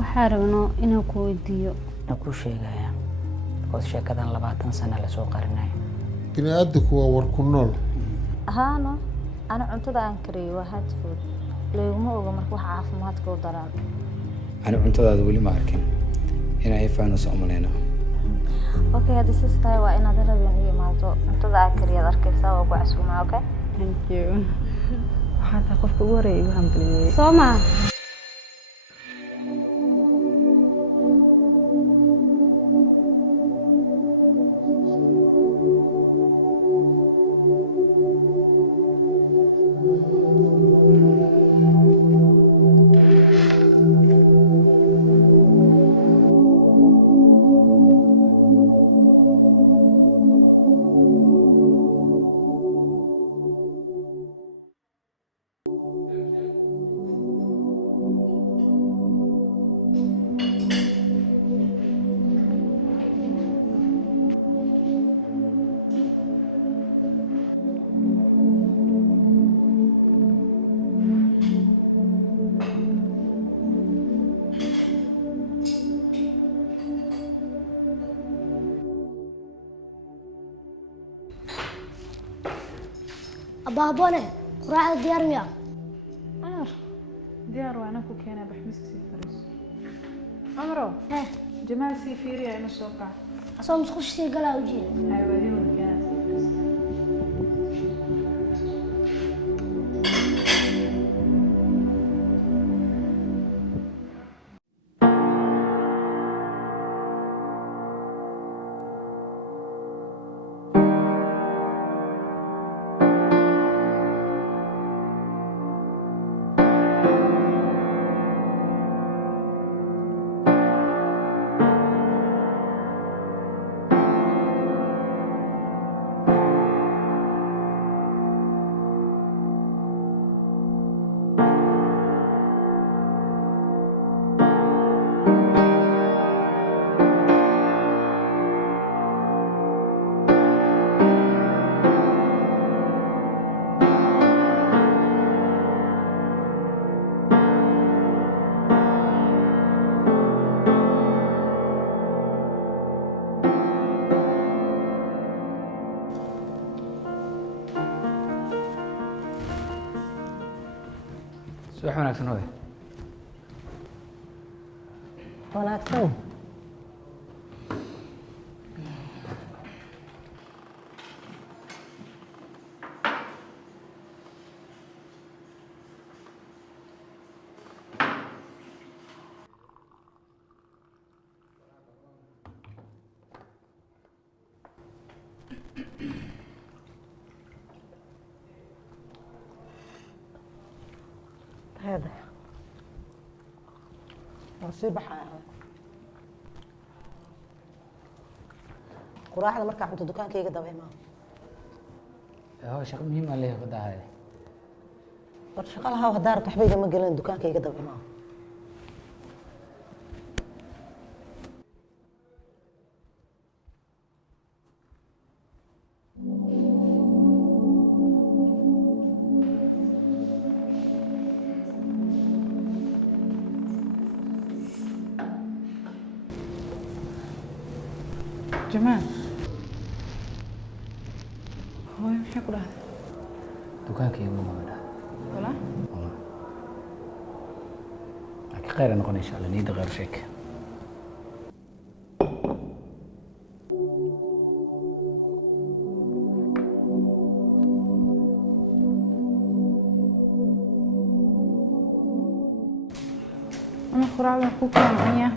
waxaan rabnaa inaan ku weydiiyo. Aku sheegaya oo sheekadan 20 sano la soo qarinayo. bini'aadamku waa war ku nool. Haano ana cuntada aan kariyo waa hard food leeyuma oga marka wax caafimaadka u daran أنا cuntada wali ma arkin inay faano Soomaaliyeena okay this is time waa inaad rabeen iyo maato cuntada aan kariyo arkaysa oo ku casuuma okay Thank you. waxaad tahay qofka ugu horeeyay igu hambaliyay Soma. أبابونه قراءة ديار مياه diyaar waa anaa ku keenaa baxmiska sii fariiso amro ها jamaal sii fiiriya ina soo kac أصلا مسخش سي قلا وجيه aywaadii wada keenaa sii fariiso subax wanaagsan hooyo Wanaagsan. هذا نصيب قراحة مركع عند الدكان كي قدام إمام هو shaqo muhiim ah leeyahay wadahay ورشقالها وهدار تحبيقة ما قلنا الدكان كي قدام إمام jamaal hooyo maxay ku dhahday dukaankayga ma wada wala والله لكن خير نقول إن شاء الله نيد غير شيك أنا قراءة ku keenaya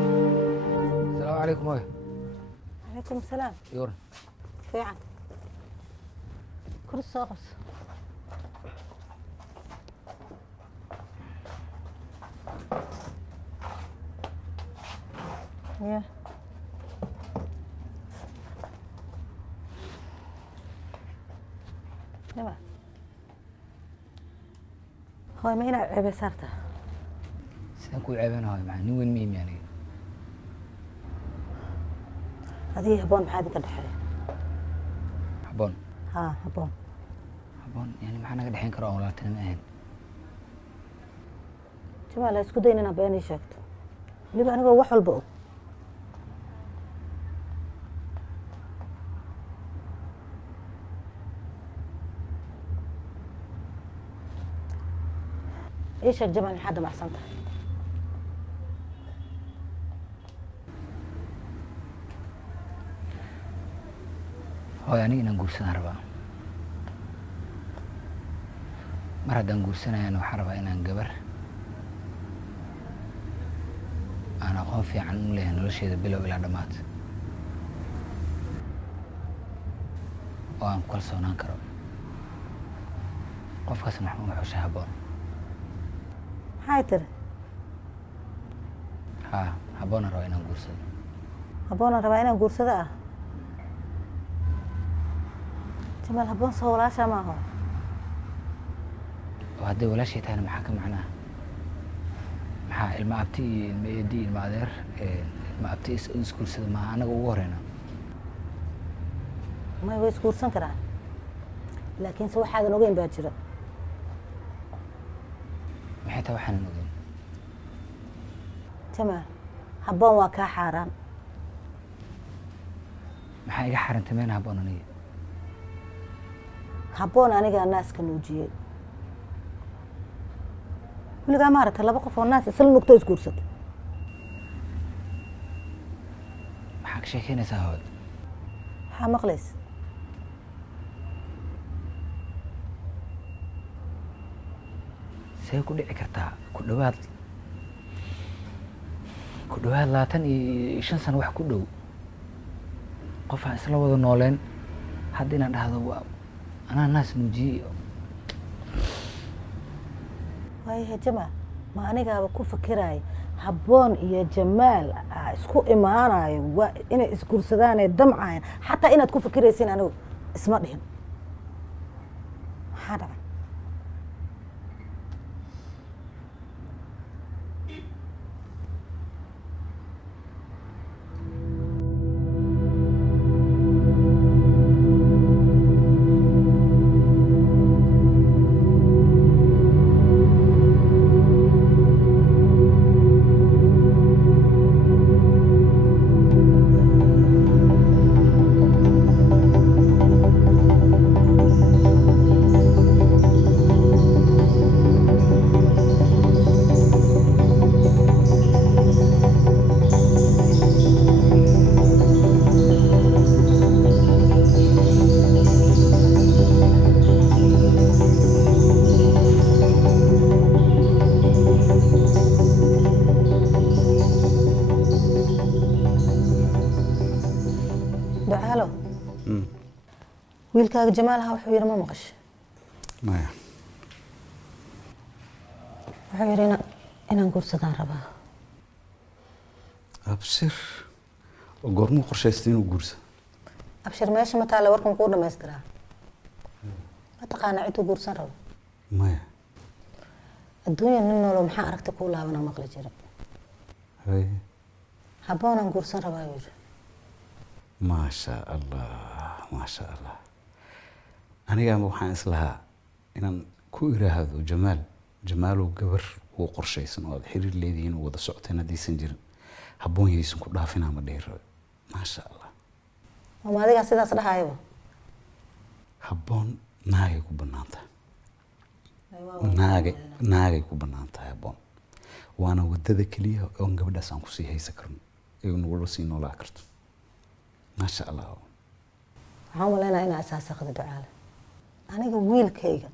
السلام عليكم هوي عليكم السلام يورن fiican kursi soo qabso ya Nima. Hooy ma inaad ceebe saartaa sidaan kuu ceebanahay macaa nin weyn ma imi aniga adiga habboon maxaa idinka dhexeeya habboon haa habboon yani maxaa naga dhexeyn karo aan walaaltinimo ahayn jamaal ha isku dayn inaad been ii sheegto weliba anigoo wax walba og ii sheeg jamaal maxaad damacsan tahay hooy aniga inaan guursadaan rabaa mar haddaan guursanayana waxaan rabaa inaan gabar aan aqoon fiican u leeyahay nolosheeda bilow ilaa dhammaad oo aan ku kalsoonaan karo qofkaasna waxaan uga xushay habboon maxay tiri haa habboonaan rabaa inaan guursado habboonaan rabaa inaan guursado ah jamaal habboon soo walaashaa maaha oo hadday walaashay tahayna maxaa ka macnaha maxaa ilma abti iyo ilma eedi ilma adeer ilma abti isguursada maaha anaga ugu horeyna may way isguursan karaan laakiinse waxaadan ogeyn baa jira maxay tahay waxaanan ogeyn jamaal habboon waa kaa xaaraan maxaa iga xarantameyna habboon aniga habboon anigaa naaska nuujiyey weligaa maaragta laba qof oo naas isla nugto isguursata maxaa ka sheekeynaysaa hooy maxaa maqlaysa see ku dhici kartaa ku dhawaad 25 sano wax ku dhow qof aan isla wada nooleen hadda inaan dhahdo waa anaa naas nuujiyey waayahay jamaal ma anigaaba ku fikiraayo habboon iyo jamaal isku imaanayo waa inay isguursadaanee damcayan xataa inaad ku fikiraysin anigu isma dhihin maxaa dhacay ducaalo wiilkaaga jamaal aha wuxuu yidhi ma maqasho maya wuxuu yidhi inaan guursadaan rabaa abshir oo goormuu qorshaystay inuu guursado abshir meesha ma taale warkan kuu dhamaystiraa ma taqaanaa ciduu guursan rabo maya adduunya nin noolo maxaa aragti kuu laabana maqli jira hay habboonaan guursan rabaa yuu yidhi maasha allah anigaama waxaan islahaa inaan ku iraahdo jamaalow gabar uu qorshaysan oo aad xiriir leedihiin oo wada socoteen haddaysan jirin habboon yaysan ku dhaafinaa ma dhihi rabe maasha allah ma adigaa sidaas dhahayaba habboon naagay ku bannaan tahay naagay ku bannaan tahay habboon waana wadada keliya oon gabadhaas aan kusii haysan karno ee nagula sii noolaa karto maasha allah waxaan maleynayaa inaa asaasaqda ducaale aniga wiilkayga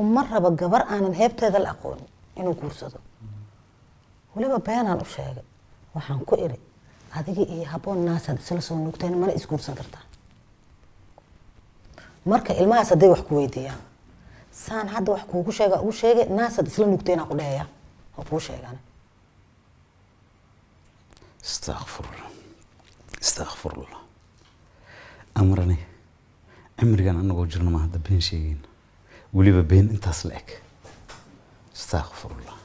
uma rabo gabar aanan heebteeda la aqoonin inuu guursado weliba beenaan u sheegay waxaan ku iri adiga iyo habboon naasaad isla soo nuugteen mana isguursan kartaa marka ilmahaas hadday wax ku weydiiyaan saan hadda wax kuugu sheega ugu sheegay naasad isla nugteenaa ku dhehaya oo kuu sheegaan istakfirullah amrani cimrigan anagoo jirna ma hadda been sheegayna weliba been intaas la eg istakfirullah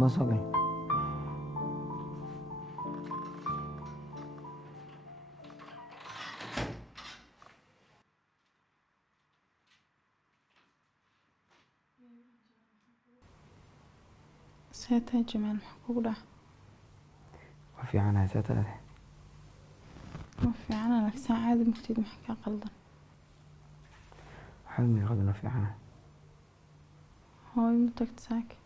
بس اوكي سيتها جمال محكولة وفي عنها ستة وفي عنها لك ساعة عادي مكتيد محكا قلدا حلمي غدا في عنها هاي متك تساك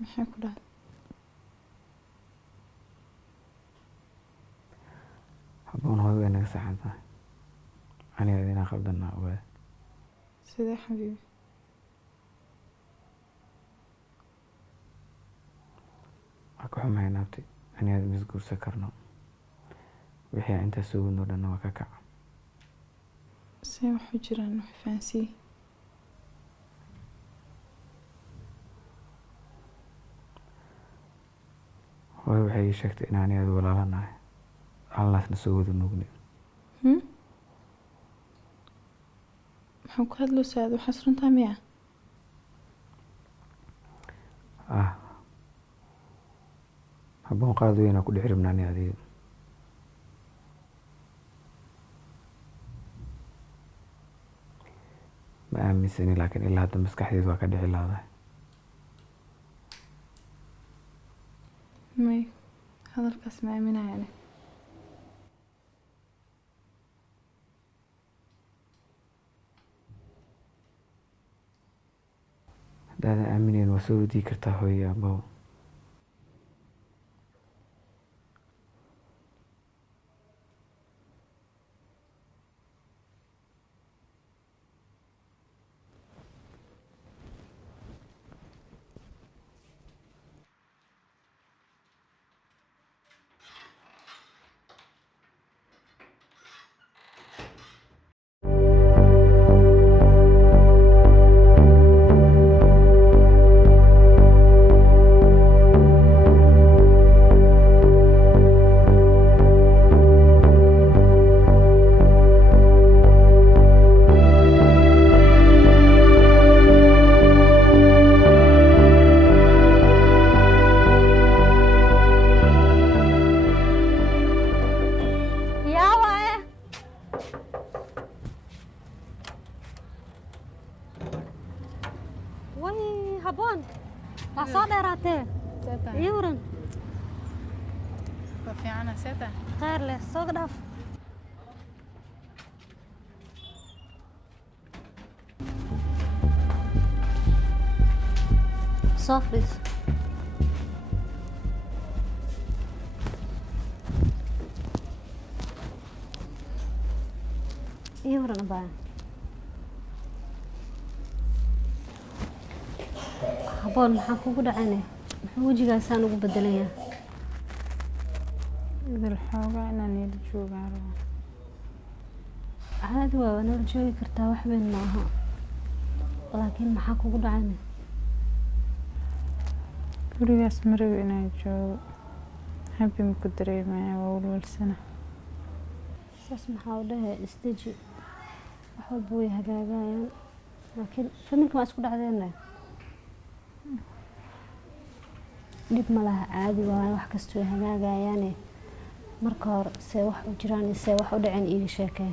محي كلها حبون هاي وينك ساعتها أنا الذين خلدنا أول سيدي حبيبي أكو حماي نابتي أنا هذا مسجور سكرنا وحيا أنت سوق نور لنا وكاكا سيما حجران وحي فانسي waxay ii sheegtay in aan aad walaalanahay allaasna soo wada nuugnin maxaan ku hadloo saad waxaas runtaa miya habboon qaad weynaa ku dhex rabnaani adiga ma aaminsani laakiin ilaa hadda maskaxdeed waa ka dhici laadahay may hadalkaas ma aaminayane haddaadan aaminayn waa soo wadii kartaa hooyo aabbaho habboon waa soo dheeraatee ii waran waa fiicana seeta khayr leh soo dhaaf soo fadhiiso. ii waran abaa. haboon maxaa kugu dhacayne? muxuu wejigaasaan ugu bedelayaa? idil xoogaa inaan ila joogaan rabo. caadi waa nala joogi kartaa, wax weyn ma aha. laakiin maxaa kugu dhacayne? gurigaas ma rabo inaan joogo. habi ma ku dareemaya, waa walwalsana. saas maxaa u dhahe isdeji, wax walba way hagaagayaan. laakiin familka maa isku dhacdeena? dhib ma laha, caadi waaye, wax kasta way hagaagayaane. marka hore see wax u jiraan iyo see wax u dhaceen iiga sheekee.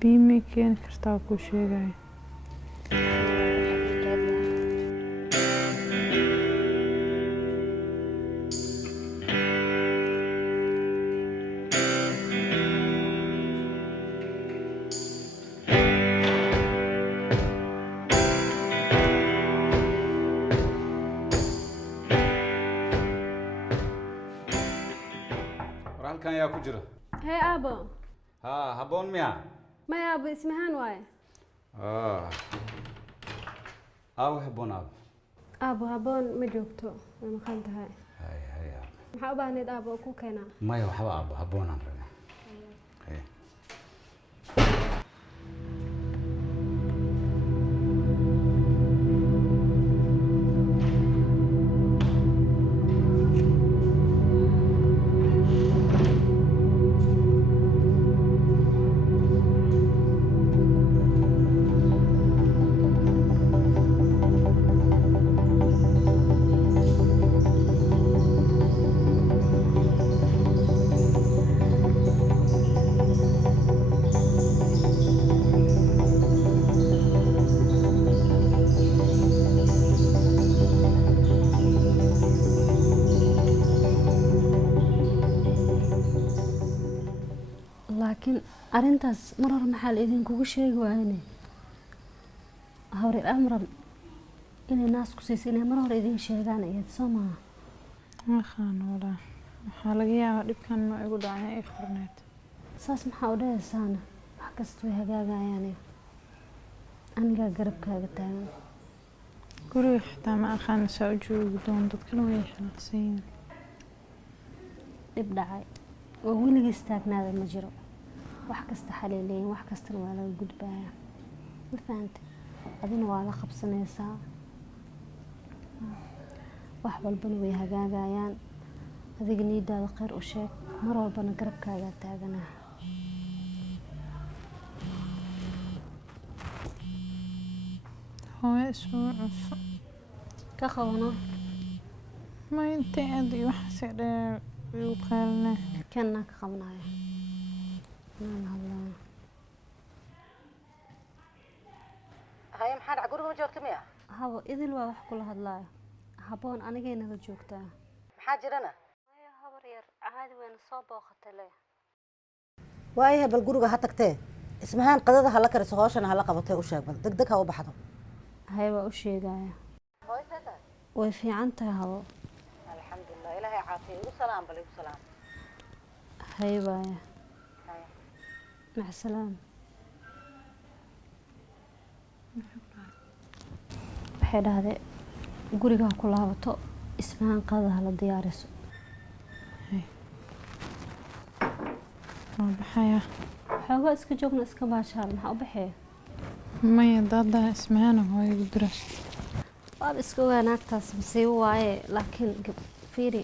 biimay keeni kartaa kuu sheegaya. halkan yaa ku jira. hee aabo. haa habboon miya? maya aabo, ismahaan waaye. aawo habboon aabo. aabo haboon ma joogto, way maqan tahay. hay hay aabo. maxaa u baahneed aabo oo ku keenaa? maya waxba aabo, habboonaan rabaa. hay laakiin arintaas mar hore maxaa la idinkugu sheegi waayne? hawreer amran inay naas ku siisa inay mar hore idin sheegaan iyad soo maaha. Waxaan walaa waxaa laga yaabaa dhibkan ma igu dhacay ay qorneed. saas maxaa u dhahaysaana? wax kasta way hagaagayaane. anigaa garabkaaga taagan. guriga xitaa ma aqaan saa u joogi doon, dadkana way xanaaqsan yihiin. dhib dhacay oo weligiis taagnaada ma jiro. wax kasta xaleeleyn, wax kastana waa laga gudbayaa. ma fahantay? adina waa la qabsanaysaa. wax walbana way hagaagayaan. adiga niidaada khayr u sheeg, mar walbana garabkaagaa taaganaa. hooyo isugu cunso ka qabano ma intay aad iyo waxaas dheer igu qaalna. kanna ka qabanayo naan hadlaa. haye maxaa dhac guriga ma joogta miya? habo idil waa wax kula hadlaayo. haboon anigay nala joogtaa. maxaa jirana? maya habar yar caadi wayna soo booqatay le. waayahay bal guriga ha tagtee ismahaan qadada hala kariso, hooshana hala qabatee u sheeg bal degdeg ha u baxdo. haye waa u sheegaya. way fiican tahay habo. alxamdulilah, ilaahay caafiya. igu salaam bal igu salaam. haye baaya. mac salaam. waxay dhahday guriga ha ku laabato, ismahaan qadada hala diyaariso. waa baxaya. xoogaa iska joogna iska baashaal, maxaa u baxee? maya daada ismahaana hooyo igu dira. waaba iska ogaa naagtaas masiibo waaye. laakiin fiiri,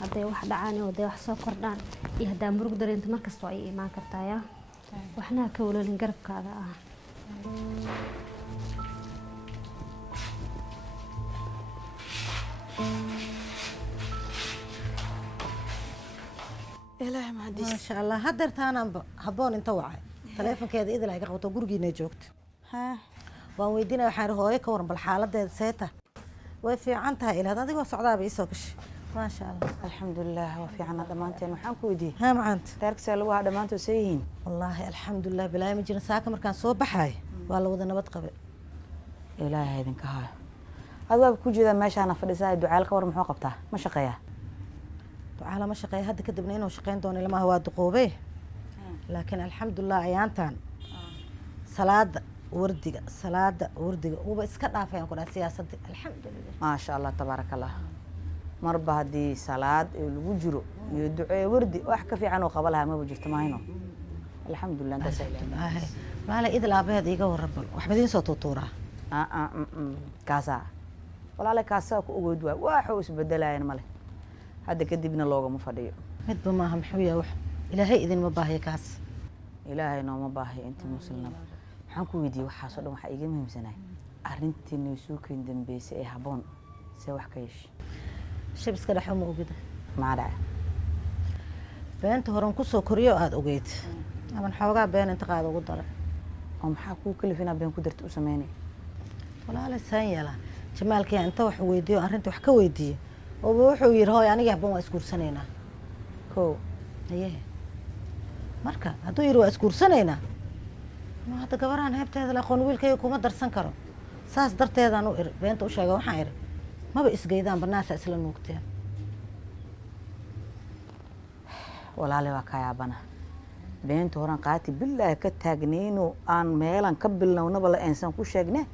hadday wax dhacaan iyo hadday wax soo kordhaan iyo haddaa murug dareento markasta waa ay imaan kartaa. yaa waxna ha ka walolin, garabkaada ah. ilaahay mahadiis. maasha allah, hadeertaananba habboon inta wacay taleefonkeeda idil ay ka qabato gurigiina joogto. waan weydiinaya, waxaan hooyo ka waran bal xaaladeeda seeta. way fiican tahay ilaad, adigoo socdaaba ii soo gashay. maasha allah. alxamdulilah waa fiicana dhammaanteen. waxaan ku weydiiyey haa macaanta reerkasa lagu haa dhammaantood see yihiin? wallaahi alxamdulilah, bilaahi ma jirin. saaka markaan soo baxaay waa la wada nabad qabe. ilaahay idinka haayo. adwaab ku jeeda meeshaana fadhisaa ducaal ka war muxuu qabtaa ma shaqeeyaa ducaala ma shaqeeya hadda kadibna inuu shaqeyn doono ilmaha waa duqoobee laakiin alxamdulilah ayaantan salaada wardiga uuba iska dhaafayaan ku dhaha siyaasadda alxamdulilah maasha allah tabaaraka allah marba haddii salaad ee lagu jiro iyo ducee wardi wax ka fiican oo qaba lahaa maba jirto maahino alxamdulilah intaas maala idil aabaheed iiga warrabal waxba idiin soo tuutuuraa kaasaa walaale kaasaa ku ogoyd waay waxuu isbedelayan male hadda kadibna loogama fadhiyo midba maaha muxuu yahay wax ilaahay idinma baahiya kaas ilaahay nooma baahiyo intii muslimnaba waxaan ku weydiiyey waxaasoo dhan waxaa iiga muhiimsanahay arrintii naysuukeyn dambeysay ee habboon see wax ka yeeshay shabiska dhexo ma ogida maxaa dhacay beenta horan kusoo koriyo aada ogeyd aman xoogaa been inta qaada ugu daray oo maxaa kuu kalif inaa been ku darta u sameynay walaale saan yeelaa jamaalkiyaa inta wax weydiiyo arrinta wax ka weydiiye ooba wuxuu yidhi hooy anigii habban waa isguursanaynaa ko ayehe marka hadduu yidhi waa isguursanaynaa hadda gabaraan heebteeda la aqoon wiilkayga kuma darsan karo saas darteedaan u iri beenta u sheega waxaan iri maba isgeydaan banaasa isla nuugteen walaale waa ka yaabana beenta horan qaati bilaahi ka taagnayno aan meelan ka bilownaba la eensan ku sheegne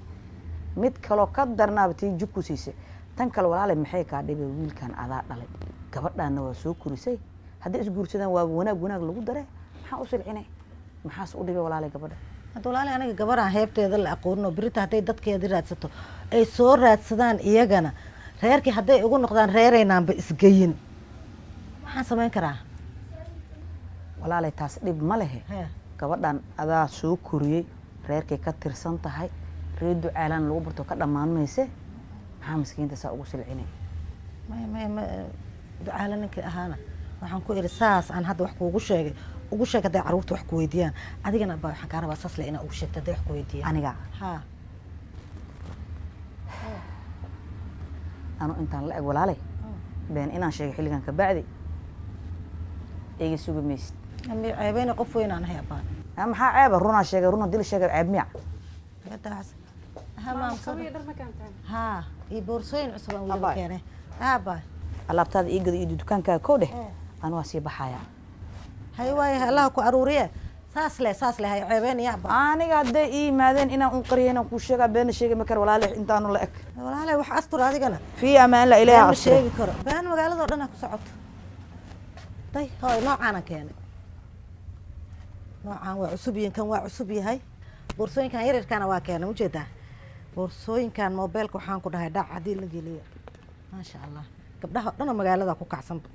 mid kaloo ka darnaaba tii jug ku siisay tan kale walaale maxay kaa dhibay wiilkan adaa dhalay gabadhaana waa soo korisay hadday isguursadaan waa wanaag lagu dare maxaa u silcinay maxaas u dhibay walaale gabadha hadda walaale aniga gabaraan heebteeda la aqoonin oo birita hadday dadkeedii raadsato ay soo raadsadaan iyagana reerkii hadday ugu noqdaan reeraynaanba isgeyin maxaan samayn karaa walaale taas dhib ma lehe gabadhan adaa soo koriyey reerkay ka tirsan tahay reer ducaalaan lagu barto ka dhammaan mayse maxaa miskiinta saa ugu silcinay ma ducaala ninkii ahaana waxaan ku iri saas aan hadda wax kuugu sheegay ugu sheeg hadday caruurta wax ku weydiiyaan adigana baa waxaan kaa rabaa saas le inaa ugu sheegta hadday wax ku weydiiyaan aniga ha anu intaan la eg walaale been inaan sheegay xilligan ka bacdi iga sugi maysid ceebeyna qof weyn aan ahay abaan maxaa ceeba runaa sheegay runa dil sheegay ceeb miya ha iyo boorsooyin cusub aan weliba keenay aabaa alaabtaada ii gada iyo dukaankaa koo dheh anu waa sii baxaya hay waayahay allah ku aruuriye saas le hay ceebeen iyo abaa aniga hadday ii yimaadeen inaan un qariyo inaan kuu sheegaa beena sheegi ma karo walaale intaanu la eg walaale wax astur adigana fii amaan la ilaaha ma sheegi karo been magaaladoo dhan ku socoto day hooy noocaana keenay noocaan waa cusub yihiin kan waa cusub yahay boorsooyinkan yaryarkaana waa keenay ujeedaa boorsooyinkan mobeelka waxaan ku dhahay dhac haddii la geliyo maasha allah gabdhaha o dhan oo magaalada ku kacsanba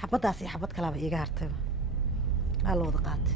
xabaddaas iyo xabad kalaaba iiga hartayba aa la wada qaatay